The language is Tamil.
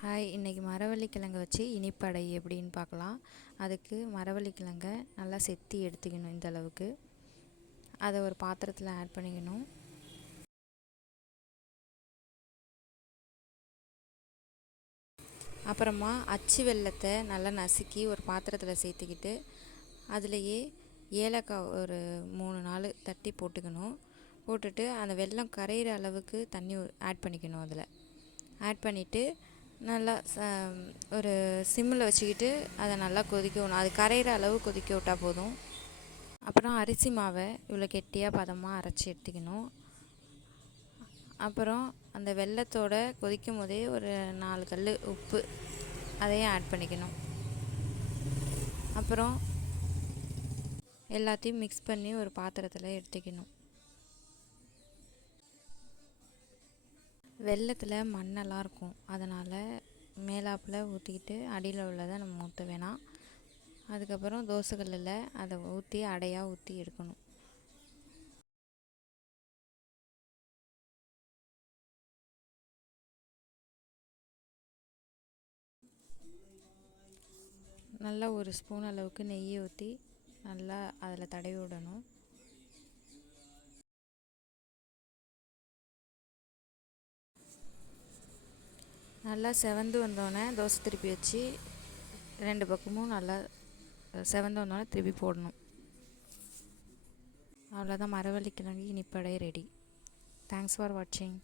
ஹாய், இன்றைக்கி மரவள்ளிக்கிழங்கு வச்சு இனிப்படை எப்படின்னு பார்க்கலாம். அதுக்கு மரவள்ளிக்கிழங்கை நல்லா செத்தி எடுத்துக்கணும். இந்த அளவுக்கு அதை ஒரு பாத்திரத்தில் ஆட் பண்ணிக்கணும். அப்புறமா அச்சு வெல்லத்தை நல்லா நசுக்கி ஒரு பாத்திரத்தில் சேர்த்துக்கிட்டு அதுலேயே ஏலக்காய் ஒரு 3-4 தட்டி போட்டுக்கணும். போட்டுட்டு அந்த வெல்லம் கரையிற அளவுக்கு தண்ணி ஆட் பண்ணிக்கணும். அதில் ஆட் பண்ணிவிட்டு நல்லா ஒரு சிம்மில் வச்சுக்கிட்டு அதை நல்லா கொதிக்கணும். அது கரையிற அளவு கொதிக்க விட்டால் போதும். அப்புறம் அரிசி மாவை இவ்வளோ கெட்டியாக பதமாக அரைச்சி எடுத்துக்கணும். அப்புறம் அந்த வெல்லத்தோட கொதிக்கும் போதே ஒரு 4 கல் உப்பு அதையும் ஆட் பண்ணிக்கணும். அப்புறம் எல்லாத்தையும் மிக்ஸ் பண்ணி ஒரு பாத்திரத்தில் எடுத்துக்கணும். வெல்லத்தில் மண்ணெல்லாம் இருக்கும், அதனால் மேலாப்பில் ஊற்றிக்கிட்டு அடியில் உள்ளதை நம்ம ஊற்ற வேணாம். அதுக்கப்புறம் தோசைக்கல்லில் அதை ஊற்றி அடையாக ஊற்றி எடுக்கணும். நல்லா ஒரு ஸ்பூன் அளவுக்கு நெய்யை ஊற்றி நல்லா அதில் தடவி விடணும். நல்லா செவந்து வந்தோடனே தோசை திருப்பி வச்சு 2 பக்கமும் நல்லா செவந்து வந்தோடனே திருப்பி போடணும். அவ்வளோதான், மரவள்ளிக்கிழங்கு இனிப்படை ரெடி. தேங்க்ஸ் ஃபார் வாட்சிங்.